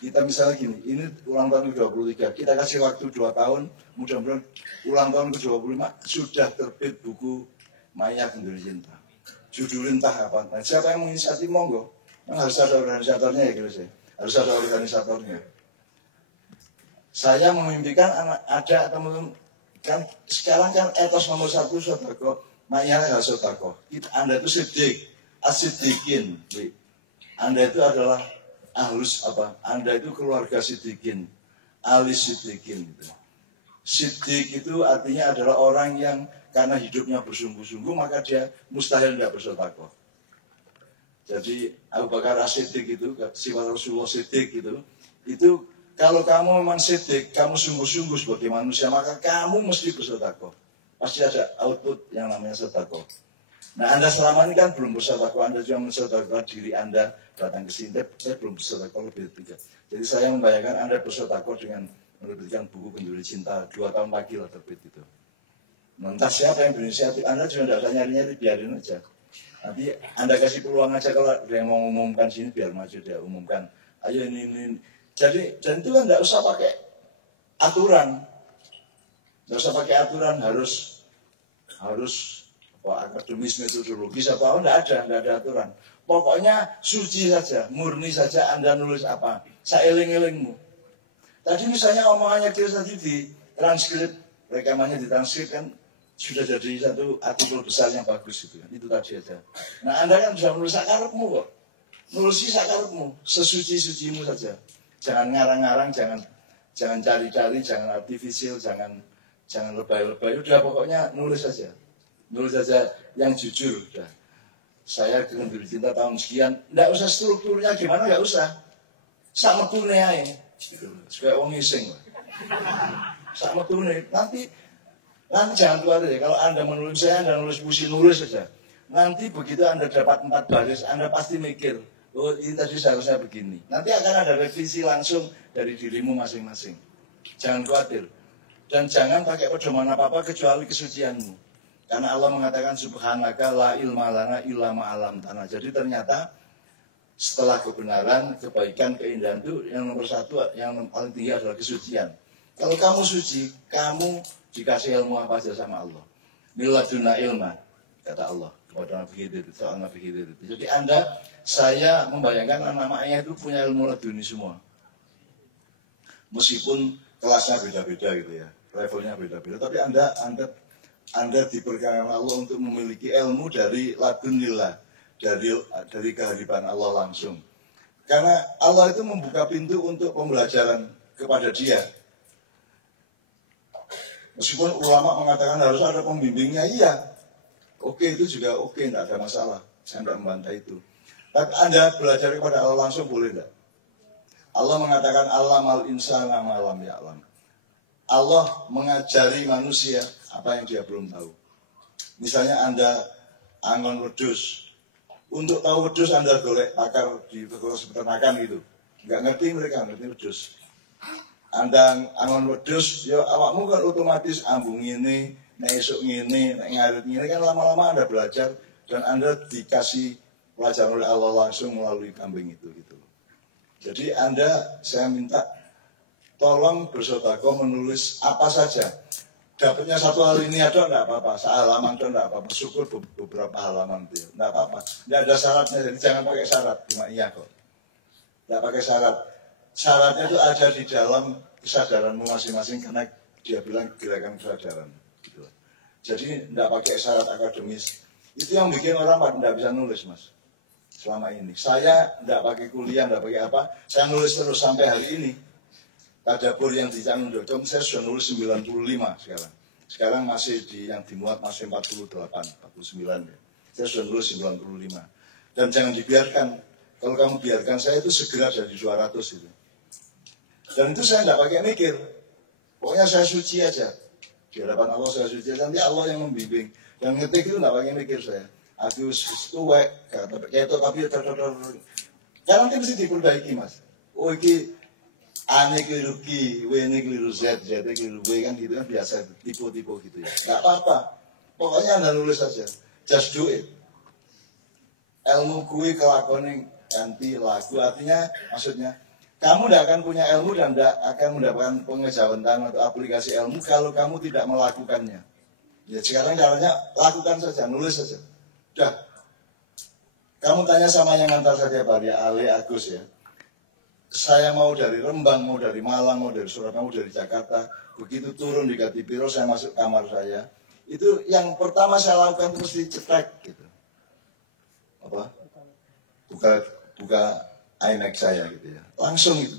Kita misalnya gini, ini ulang tahun ke-23, kita kasih waktu 2 tahun, mudah-mudahan ulang tahun ke-25 sudah terbit buku Maya Kenduri Cinta. Judulnya entah apa. Nah, siapa yang menginisiatif monggo? Harus ada organisatornya ya kira saya. Harus ada organisatornya. Saya memimpikan ada teman-teman kan sekarang kan etos nomor 1 sodako, maknanya adalah sodako. Anda itu sidik, asidikin. Anda itu adalah ahlus apa? Anda itu keluarga sidikin, alis sidikin. Gitu. Sidik itu artinya adalah orang yang karena hidupnya bersungguh-sungguh maka dia mustahil tidak bersodako. Jadi Abu Bakar As-Siddiq itu, sifat Rasulullah Siddiq itu kalau kamu memang siddiq, kamu sungguh-sungguh sebagai manusia, maka kamu mesti bersedekah. Pasti ada output yang namanya sedekah. Nah, Anda selama ini kan belum bersedekah, Anda cuma bersedekah diri Anda datang ke sini, saya belum bersedekah lebih dari 3. Jadi saya membayangkan Anda bersedekah dengan menerbitkan buku Kenduri Cinta 2 tahun lagi lah terbit itu. Entah siapa yang berinisiatif, Anda juga tidak usah nyari-nyari, biarin aja. Nanti Anda kasih peluang aja kalau ada yang mau umumkan sini biar maju dia umumkan. Ayo ini. Jadi dan itu kan tidak usah pakai aturan, tidak usah pakai aturan harus apa akademis metodologis apa tidak ada aturan. Pokoknya suci saja, murni saja Anda nulis apa. Saeling-elingmu. Tadi misalnya omongannya dia tadi di transkrip, rekamannya di transkrip kan. Sudah jadi satu artikel besar yang bagus itu tadi aja. Nah Anda kan bisa menulis sakarepmu kok, nulis sakarepmu, sesuci-sucimu saja. Jangan ngarang-ngarang, jangan cari-cari, jangan artifisial, jangan lebay-lebay. Udah pokoknya nulis saja yang jujur. Udah. Saya Kenduri Cinta tahun sekian, nggak usah strukturnya gimana, nggak usah. Sak metune ae, supaya wong ngising. Sak metune nanti jangan keluar ya. Kalau Anda menulis Anda nulis puisi, nulis saja. Nanti begitu Anda dapat 4 baris, Anda pasti mikir, oh ini tadi seharusnya begini. Nanti akan ada revisi langsung dari dirimu masing-masing. Jangan khawatir. Dan jangan pakai pedoman apa-apa kecuali kesucianmu. Karena Allah mengatakan subhanaka la ilma lana illa ma 'allamtana. Jadi ternyata setelah kebenaran, kebaikan, keindahan itu yang nomor 1, yang paling tinggi adalah kesucian. Kalau kamu suci, kamu dikasih ilmu apa saja sama Allah. Miladuna ilma, kata Allah kepada Nabi Khidir, soal Nabi Khidir. Jadi saya membayangkan nama ayah itu punya ilmu laduni semua. Meskipun kelasnya beda-beda gitu ya, levelnya beda-beda. Tapi Anda diberkahi Allah untuk memiliki ilmu dari ladunillah, dari kehadiran Allah langsung. Karena Allah itu membuka pintu untuk pembelajaran kepada dia. Meskipun ulama mengatakan harus ada pembimbingnya, iya. Oke, itu juga oke, tidak ada masalah. Saya tidak membantah itu. Tapi Anda belajar kepada Allah langsung boleh tidak? Allah mengatakan Allah mal insana malam ya'lam. Allah mengajari manusia apa yang dia belum tahu. Misalnya Anda angon wedhus. Untuk tahu wedhus Anda golek pakar di fakultas peternakan gitu. Nggak ngerti mereka, ngerti wedhus. Anda angon wedhus, ya awakmu kan otomatis ambung ini, nek esuk ngene, nek ngarit ngene kan lama-lama Anda belajar dan Anda dikasih pelajaran oleh Allah langsung melalui kambing itu gitu. Jadi saya minta tolong bersedekah menulis apa saja. Dapatnya 1 alinea itu enggak apa-apa, sehalaman itu enggak apa-apa, syukur beberapa halaman itu enggak apa-apa. Enggak ada syaratnya, jadi jangan pakai syarat, cuma iya kok. Enggak pakai syarat. Syaratnya itu ada di dalam kesadaranmu masing-masing karena dia bilang gerakan kesadaran. Gitu. Jadi tidak pakai syarat akademis. Itu yang bikin orang tidak bisa nulis, Mas. Selama ini. Saya tidak pakai kuliah, tidak pakai apa. Saya nulis terus sampai hari ini. Tadabbur yang di Canggung.com saya sudah nulis 95 sekarang. Sekarang masih yang dimuat masih 48, 49 ya. Saya sudah nulis 95. Dan jangan dibiarkan. Kalau kamu biarkan saya itu segera jadi 200 itu. Dan itu saya tidak pakai mikir. Pokoknya saya suci aja. Di hadapan Allah saya suci aja. Nanti Allah yang membimbing. Dan ngetik itu tidak pakai mikir saya. Aku tuwek, kayak itu tapi karena nanti mesti diperbaiki, Mas. Oh ini A ini keliru Q, W ini keliru Z, Z ini keliru W kan gitu kan biasa tipe-tipe gitu ya. Nggak apa-apa. Pokoknya Anda nulis saja. Just do it. Ilmu kui kelakuan ganti lagu artinya maksudnya kamu tidak akan punya ilmu dan tidak akan mendapatkan pengetahuan atau aplikasi ilmu kalau kamu tidak melakukannya. Ya sekarang caranya lakukan saja, nulis saja. Udah. Kamu tanya sama yang antar saja Pak ya, Ali Agus ya. Saya mau dari Rembang, mau dari Malang, mau dari Surabaya, mau dari Jakarta. Begitu turun di Gatipiro, saya masuk kamar saya. Itu yang pertama saya lakukan terus dicetek gitu. Apa? Buka iMac saya gitu ya. Langsung gitu.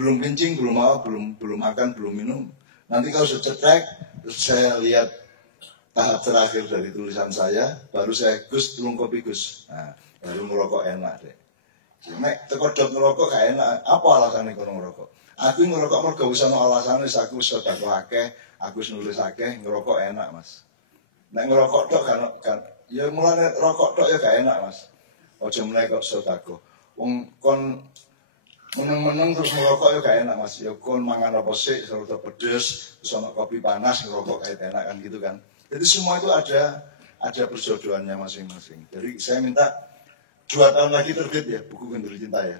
Belum kencing, belum apa, belum makan, belum minum. Nanti kalau sudah cetek, terus saya lihat tahap terakhir dari tulisan saya, baru saya Gus tulung kopi Gus. Nah, baru ngerokok enak deh. Nek tekodok ngerokok gak enak. Apa alasannya kalau ngerokok? Aku ngerokok mergo wis ana alasane aku wis sedekah akeh, aku wis nulis akeh, ngerokok enak, Mas. Nek ngerokok tok kan ya mulane rokok tok ya gak enak, Mas. Aja meneh kok sedekah. Wong kon meneng-meneng terus ngerokok ya gak enak, Mas. Ya kon mangan apa sih, rada pedes, terus ana kopi panas ngerokok kayak enak kan gitu kan. Jadi semua itu ada perjodohannya masing-masing. Jadi saya minta 2 tahun lagi terbit ya buku Gendul Cinta ya.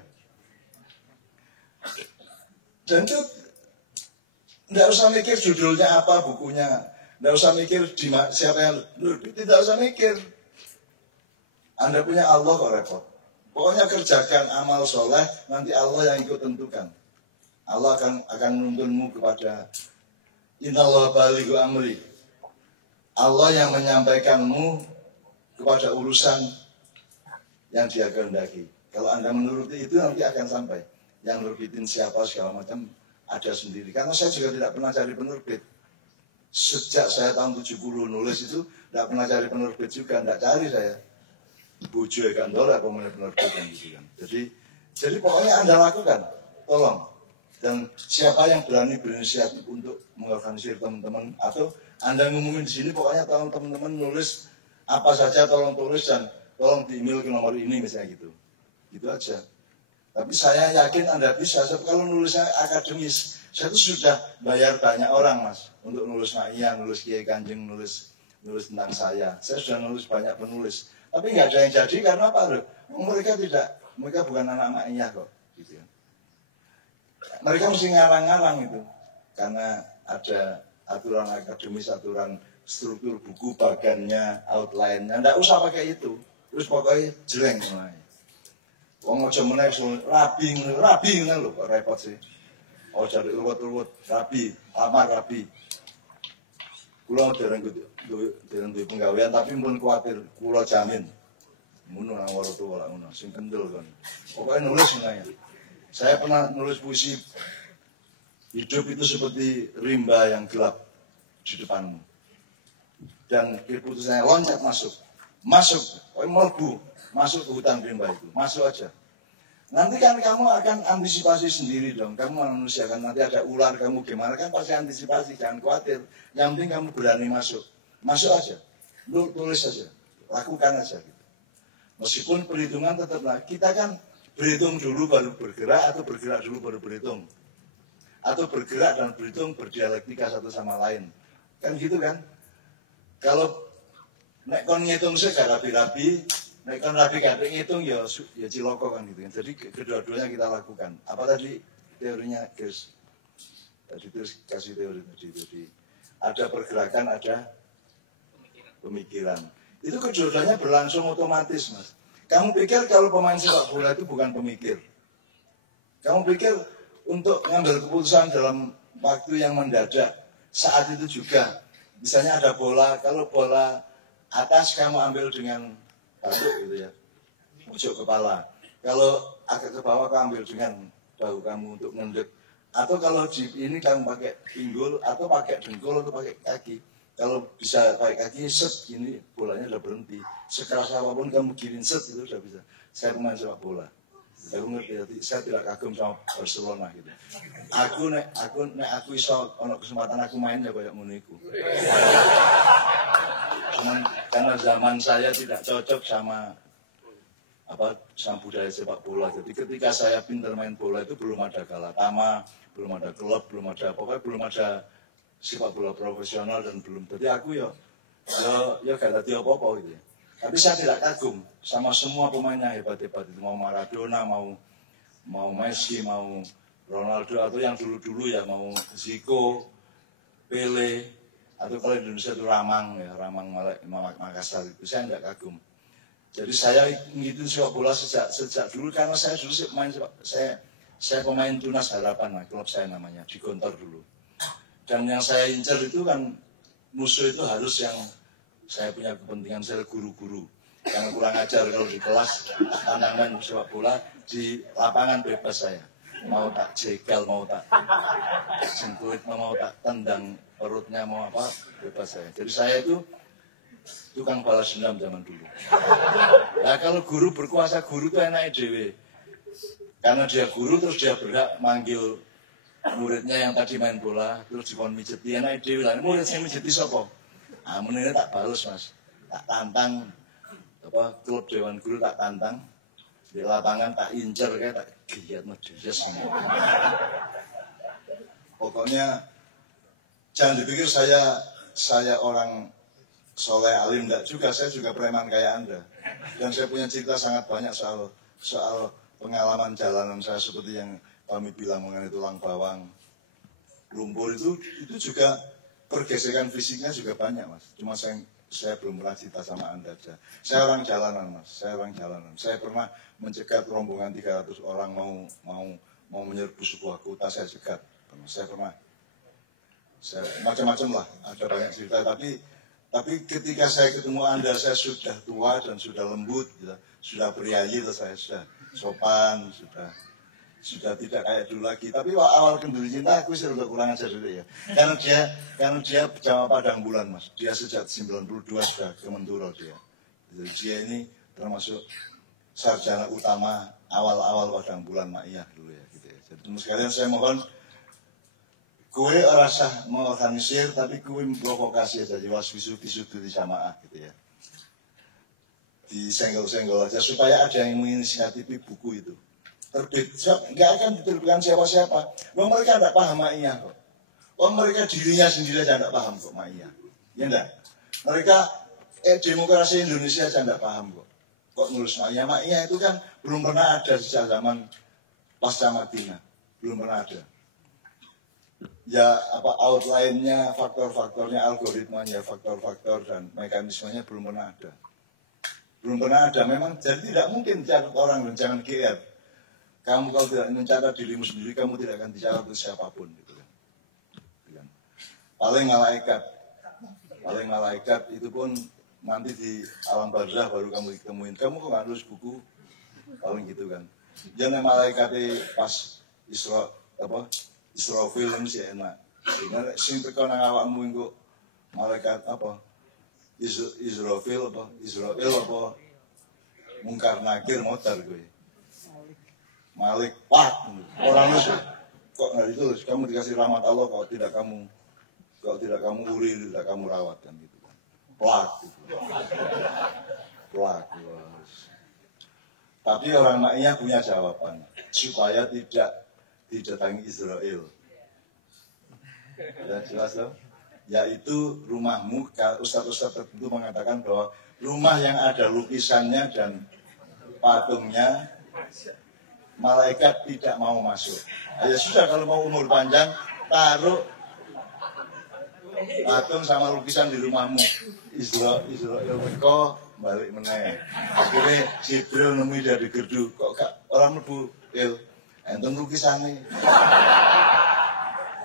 Dan itu tidak usah mikir judulnya apa bukunya, tidak usah mikir siapa yang tidak usah mikir. Anda punya Allah kok repot. Pokoknya kerjakan amal soleh, nanti Allah yang ikut tentukan. Allah akan menuntunmu kepada Innallaha balighu amri. Allah yang menyampaikanmu kepada urusan yang dia kehendaki. Kalau Anda menuruti itu nanti akan sampai. Yang nerbitin siapa segala macam ada sendiri. Karena saya juga tidak pernah cari penerbit. Sejak saya tahun 70 nulis itu tidak pernah cari penerbit juga, tidak cari saya. Bojo ya kan apa penerbit kan gitu kan. Jadi pokoknya Anda lakukan, tolong. Dan siapa yang berani berinisiatif untuk mengorganisir teman-teman atau Anda ngumumin di sini, pokoknya tolong teman-teman nulis apa saja, tolong tulis dan tolong di email ke nomor ini misalnya gitu. Gitu aja. Tapi saya yakin Anda bisa, kalau nulisnya akademis, saya tuh sudah bayar banyak orang Mas untuk nulis Ma'iyah, nulis Kiai Kanjeng, nulis tentang saya. Saya sudah nulis banyak penulis. Tapi nggak ada yang jadi karena apa? Mereka bukan anak Ma'iyah kok. Gitu ya. Mereka mesti ngarang-ngarang itu karena ada aturan akademis, aturan struktur buku, bagannya, outline-nya. Nggak usah pakai itu. Terus pokoknya jeleng mulai. Wong aja meneh rabi ngono lho kok repot sih. Oh jadi urut-urut rabi, amar rabi. Kula dereng duwe penggawean tapi pun kuwatir, kula jamin. Ngono nang waro tuwa lak ngono, sing kendel kan. Pokoke nulis ngono. Saya pernah nulis puisi. Hidup itu seperti rimba yang gelap di depanmu. Dan keputusannya loncat masuk, melbu, masuk ke hutan rimba itu, masuk aja. Nanti kan kamu akan antisipasi sendiri dong. Kamu manusia kan nanti ada ular, kamu gimana kan pasti antisipasi, jangan khawatir. Yang penting kamu berani masuk aja, tulis aja, lakukan aja. Gitu. Meskipun perhitungan tetaplah kita kan berhitung dulu baru bergerak atau bergerak dulu baru berhitung. Atau bergerak dan berhitung berdialektika satu sama lain. Kan gitu kan? Kalau nek kon ngitung sih gak rapi-rapi, nek kon rapi gak ngitung ya ciloko kan gitu kan. Jadi kedua-duanya kita lakukan. Apa tadi teorinya guys? Tadi terus kasih teori tadi. Jadi ada pergerakan, ada pemikiran. Itu kedua-duanya berlangsung otomatis, Mas. Kamu pikir kalau pemain sepak bola itu bukan pemikir? Kamu pikir untuk mengambil keputusan dalam waktu yang mendadak, saat itu juga, misalnya ada bola, kalau bola atas kamu ambil dengan batuk gitu ya, pojok kepala. Kalau agak ke bawah kamu ambil dengan bahu kamu untuk ngendek. Atau kalau di ini kamu pakai pinggul, atau pakai dengkul, atau pakai kaki. Kalau bisa pakai kaki, set gini bolanya udah berhenti. Sekeras apapun kamu giring set itu udah bisa. Saya pemain sepak bola. Aku ngerti, saya tidak kagum sama Barcelona gitu. Aku iso ono kesempatan aku main ya kayak ngono iku. Cuman karena zaman saya tidak cocok sama budaya sepak bola. Jadi ketika saya pintar main bola itu belum ada Galatama, belum ada klub, belum ada sepak bola profesional dan belum. Jadi aku ya gak ada apa-apa gitu. Tapi saya tidak kagum sama semua pemainnya hebat-hebat itu, mau Maradona, mau Messi, mau Ronaldo, atau yang dulu-dulu ya mau Zico, Pele, atau kalau Indonesia itu Ramang Makassar itu saya tidak kagum. Jadi saya ngikutin sepak bola sejak dulu karena saya dulu saya pemain Tunas Harapan, klub saya namanya di Gontor dulu. Dan yang saya incer itu kan musuh itu harus yang saya punya kepentingan, saya guru-guru yang kurang ajar kalau di kelas tandangan sepak bola, di lapangan bebas saya. Mau tak jegal, mau tak sengkuit, mau tak tendang perutnya, mau apa, bebas saya. Jadi saya itu tukang balas dendam zaman dulu. Nah kalau guru berkuasa, guru itu enaknya dewe. Karena dia guru terus dia berhak manggil muridnya yang tadi main bola, terus dikon mijeti, enaknya dewe lah. Murid saya mijeti siapa? Menurutnya tak balas mas, tak tantang, klub Dewan Guru tak tantang, di lapangan tak incer kayak tak giat medis semua. Pokoknya jangan dipikir saya orang soleh alim, enggak juga, saya juga preman kayak Anda. Dan saya punya cerita sangat banyak soal pengalaman jalanan saya seperti yang kami bilang mengenai tulang bawang, lumpur itu juga. Pergesekan fisiknya juga banyak mas, cuma saya belum pernah cerita sama Anda aja. Saya orang jalanan mas, saya pernah mencegat rombongan 300 orang mau menyerbu sebuah kota, saya cegat. Saya pernah, macam-macam lah, ada banyak cerita. Tapi ketika saya ketemu Anda, saya sudah tua dan sudah lembut, gitu. Sudah priayi, saya sudah sopan, sudah tidak kayak dulu lagi. Tapi awal kenduri cinta aku sudah kekurangan dulu ya. Karena dia Jawa Padang Bulan mas. Dia sejak 92 sudah ke Menturo dia. Jadi dia ini termasuk sarjana utama awal-awal Padang Bulan Maiyah dulu ya. Gitu ya. Jadi sekalian saya mohon kue rasa mengorganisir tapi kue memprovokasi aja. Jelas visu-visu di jamaah gitu ya. Disenggol-senggol aja supaya ada yang menginisiatifi buku itu. Terbit, nggak akan diterbitkan siapa-siapa. Mereka tidak paham Maiyah kok. Mereka dirinya sendiri aja tidak paham kok Maiyah. Ya enggak? Mereka demokrasi Indonesia aja tidak paham kok. Kok nulis Maiyah? Maiyah itu kan belum pernah ada sejak zaman pasca Madinah. Belum pernah ada. Ya outline-nya, faktor-faktornya, algoritmanya, faktor-faktor dan mekanismenya belum pernah ada. Belum pernah ada. Memang jadi tidak mungkin catat orang dan jangan GR. Kamu kalau tidak mencatat dirimu sendiri, kamu tidak akan dicatat oleh siapapun. Gitu kan. Paling malaikat itu pun nanti di alam barzah baru kamu ditemuin. Kamu kok nggak nulis buku? Paling gitu kan. Jangan malaikatnya pas Israfil ini sih enak. Sing teko nang awakmu engko malaikat Israel Mungkar Nakir motor gue. Malik Pak, orang itu kok nggak ditulis, kamu dikasih rahmat Allah kok tidak kamu uri, tidak kamu rawat kan gitu kan. Plak. Tapi orang Maiyah punya jawaban supaya tidak didatangi Israel. Ya jelas loh. Yaitu rumahmu, ustadz-ustadz tertentu mengatakan bahwa rumah yang ada lukisannya dan patungnya malaikat tidak mau masuk. Ya sudah kalau mau umur panjang taruh patung sama lukisan di rumahmu. Israel mereka balik meneh. Akhirnya Jibril nemu dari gerdu kok gak orang mlebu enten lukisannya.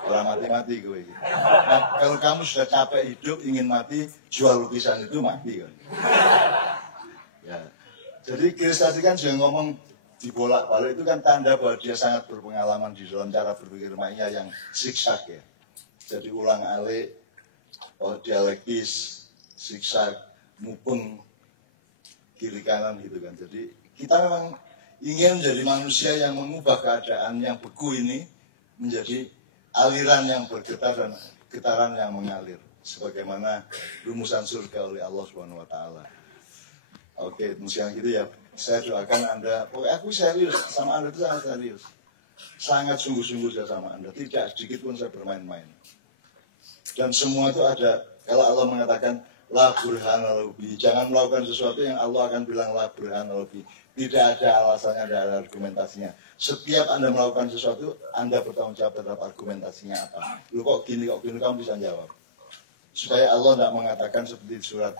Orang mati-mati gue. Nah, kalau kamu sudah capek hidup, ingin mati, jual lukisan itu mati kan. Ya. Jadi Chris tadi kan juga ngomong dibolak-balik itu kan tanda bahwa dia sangat berpengalaman di dalam cara berpikir Maya yang zigzag ya. Jadi ulang-alik, dialektis, zigzag, mupeng, kiri kanan gitu kan. Jadi kita memang ingin menjadi manusia yang mengubah keadaan yang beku ini menjadi aliran yang bergetar dan getaran yang mengalir sebagaimana rumusan surga oleh Allah Subhanahu wa taala. Oke, misalnya gitu ya. Saya doakan Anda, pokoknya aku serius sama Anda itu sangat serius. Sangat sungguh-sungguh saya sama Anda, tidak sedikit pun saya bermain-main. Dan semua itu ada, kalau Allah mengatakan la burhana lebih, jangan melakukan sesuatu yang Allah akan bilang la burhana lebih. Tidak ada alasannya, tidak ada argumentasinya. Setiap Anda melakukan sesuatu, Anda bertanggung jawab terhadap argumentasinya apa. Lu kok gini, kamu bisa jawab. Supaya Allah tidak mengatakan seperti surat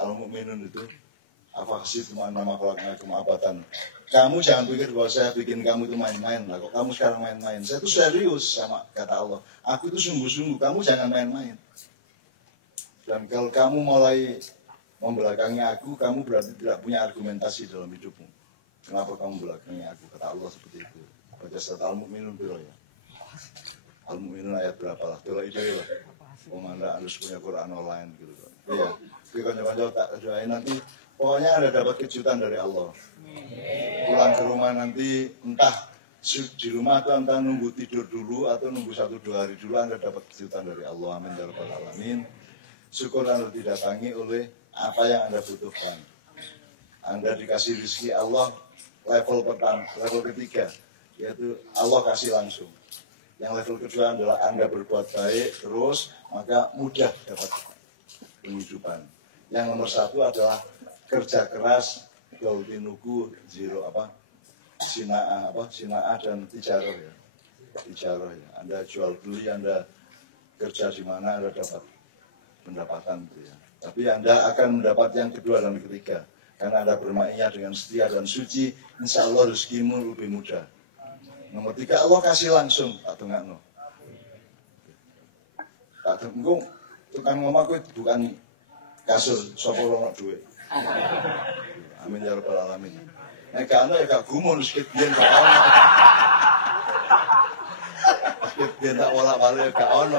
Al-Mu'minun itu, afaqsitum annama khalaqnakum abatan. Kamu jangan pikir bahwa saya bikin kamu itu main-main lah. Kok kamu sekarang main-main? Saya itu serius sama kata Allah. Aku itu sungguh-sungguh, kamu jangan main-main. Dan kalau kamu mulai membelakangi aku, kamu berarti tidak punya argumentasi dalam hidupmu. Kenapa kamu membelakangi aku? Kata Allah seperti itu. Baca surat Al-Mu'minun biro ya. Al-Mu'minun ayat berapa lah? Doa itu lah. Anda harus punya Quran online gitu. Iya. Tapi kanca-kanca tak doain nanti. Pokoknya Anda dapat kejutan dari Allah. Pulang ke rumah nanti entah di rumah atau entah nunggu tidur dulu atau nunggu 1-2 hari dulu Anda dapat kejutan dari Allah. Amin ya rabbal alamin. Syukur Anda didatangi oleh apa yang Anda butuhkan. Anda dikasih rezeki Allah level pertama, level ketiga, yaitu Allah kasih langsung. Yang level kedua adalah Anda berbuat baik terus, maka mudah dapat penghidupan. Yang nomor 1 adalah kerja keras, gautinuku, sina'ah dan tijaroh ya. Tijaroh ya. Anda jual beli, Anda kerja di mana, Anda dapat pendapatan gitu ya. Tapi Anda akan mendapat yang kedua dan ketiga. Karena Anda bermainnya dengan setia dan suci, insya Allah rezekimu lebih mudah. Nomor 3, Allah kasih langsung. Tak tengah no. Tak tenggung, tukang ngomong aku bukan kasur, sopo lono duit. Amin ya rabbal alamin. Nek ana ya gak gumun sikit biyen gak ono. Sikit biyen tak wolak-walik gak ono.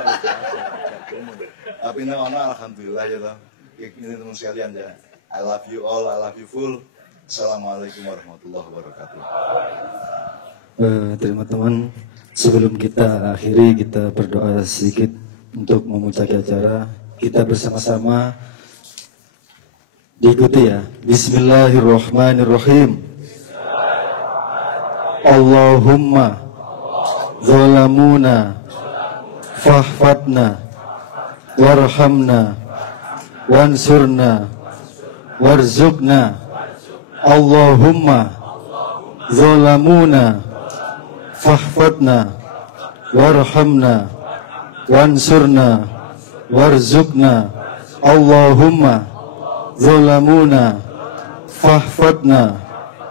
Tapi nek ono alhamdulillah ya toh. Ini teman sekalian ya. I love you all, I love you full. Assalamualaikum warahmatullahi wabarakatuh. Teman-teman, sebelum kita akhiri, kita berdoa sedikit untuk memulai acara. Kita bersama-sama diikuti ya. Bismillahirrahmanirrahim. Allahumma zalamuna fahfadna warhamna wansurna warzuqna. Allahumma zalamuna fahfadna warhamna wansurna warzuqna. Allahumma zalamuna fahfadna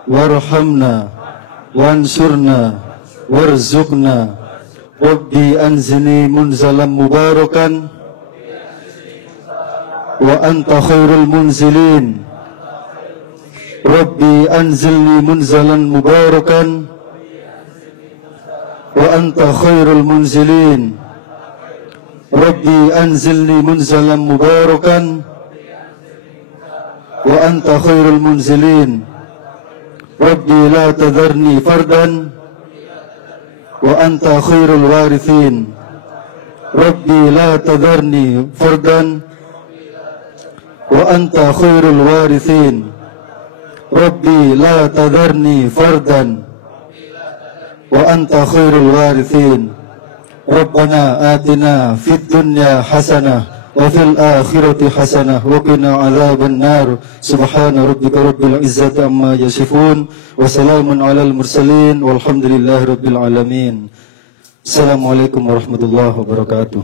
warhamna wansurna warzuqna. Rabbi anzini munzalan mubarakan wa anta khairul munzilin. Rabbi anzilni munzalan mubarakan wa anta khairul munzilin. Rabbi anzilni munzalan mubarakan wa anta khairul munzilin. Rabbi la tadharni fardan wa anta khairul warithin. Rabbi la tadharni fardan wa anta khairul warithin. Rabbi la tadharni fardan wa anta khairul warithin. Rabbana atina fid dunya hasanah wa fil akhirati hasanah wa qina adzaban nar. Subhana rabbika rabbil izzati amma yasifun wa salamun alal mursalin walhamdulillahi rabbil alamin. Assalamualaikum warahmatullahi wabarakatuh.